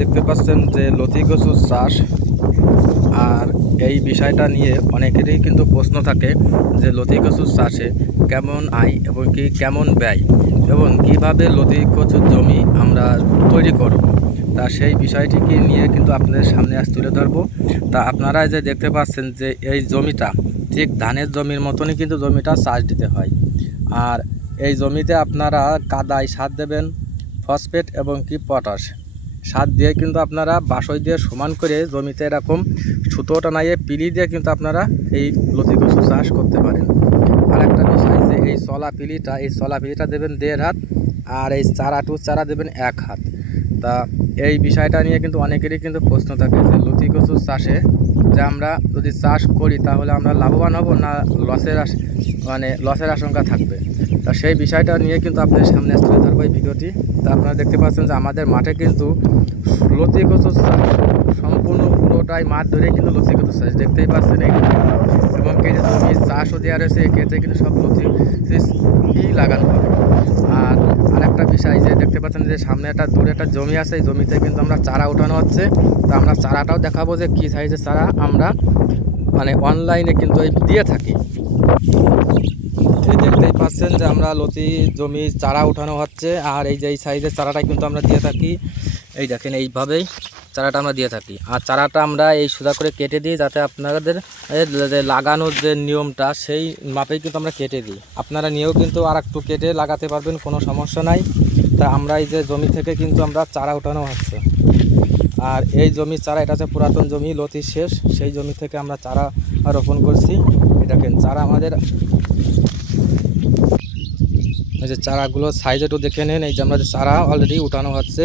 দেখতে পাচ্ছেন যে লতি কচুর চাষ। আর এই বিষয়টা নিয়ে অনেকেরই কিন্তু প্রশ্ন থাকে যে লতি কচুর চাষে কেমন আয় এবং কি কেমন ব্যয় এবং কিভাবে লতি কচুর জমি আমরা তৈরি করব। তা সেই বিষয়টিকে নিয়ে কিন্তু আপনাদের সামনে আজ তুলে ধরবো। তা আপনারা যে দেখতে পাচ্ছেন যে এই জমিটা ঠিক ধানের জমির মতনই কিন্তু জমিটা চাষ দিতে হয়। আর এই জমিতে আপনারা কাদায় সার দেবেন, ফসফেট এবং কি পটাশ সার দিয়ে কিন্তু আপনারা বাসই দিয়ে সমান করে জমিতে এরকম সুতো টানাইয়ে পিলি দিয়ে কিন্তু আপনারা এই লতি কচু চাষ করতে পারেন। আর একটা বিষয় যে এই চলা পিলিটা দেবেন 1.5 হাত, আর এই চারা দেবেন 1 হাত। তা এই বিষয়টা নিয়ে কিন্তু অনেকেরই কিন্তু প্রশ্ন থাকে যে লতি কচুর চাষে যে আমরা যদি চাষ করি তাহলে আমরা লাভবান হব না লসের আশঙ্কা থাকবে। তা সেই বিষয়টা নিয়ে কিন্তু আপনাদের সামনে তুলে ধরবো এই ভিডিওটি। তা আপনারা দেখতে পাচ্ছেন যে আমাদের মাঠে কিন্তু লতি কচুর চাষ সম্পূর্ণ পুরোটাই মাঠ ধরে কিন্তু লতি কচুর চাষ দেখতেই পাচ্ছেন এখানে। এবং এই যে জমি চাষও দেওয়া রয়েছে এক্ষেত্রে কিন্তু সব লতি লাগানো হবে। আর আরেকটা বিষয় যে দেখতে পাচ্ছেন যে সামনে একটা দূরে একটা জমি আছে, এই জমিতে কিন্তু আমরা চারা উঠানো হচ্ছে। তো আমরা চারাটাও দেখাবো যে কী সাইজের চারা আমরা অনলাইনে কিন্তু দিয়ে থাকি। এই দেখতেই পাচ্ছেন যে আমরা লতি জমি চারা উঠানো হচ্ছে, আর এই যে এই সাইজের চারাটা কিন্তু আমরা দিয়ে থাকি। এই দেখেন এইভাবেই চারাটা আমরা দিয়ে থাকি। আর চারাটা আমরা এই সোজা করে কেটে দিই যাতে আপনাদের যে লাগানোর যে নিয়মটা সেই মাপেই কিন্তু আমরা কেটে দিই। আপনারা নিয়েও কিন্তু আর একটু কেটে লাগাতে পারবেন, কোনো সমস্যা নাই। তা আমরা এই যে জমি থেকে কিন্তু আমরা চারা উঠানো হচ্ছে। আর এই জমির চারা এটা হচ্ছে পুরাতন জমি, লতির শেষ, সেই জমি থেকে আমরা চারা রোপণ করছি। এই দেখেন চারা আমাদের এই যে চারাগুলো সাইজ একটু দেখে নেন। এই যে আমরা চারা অলরেডি উঠানো হচ্ছে।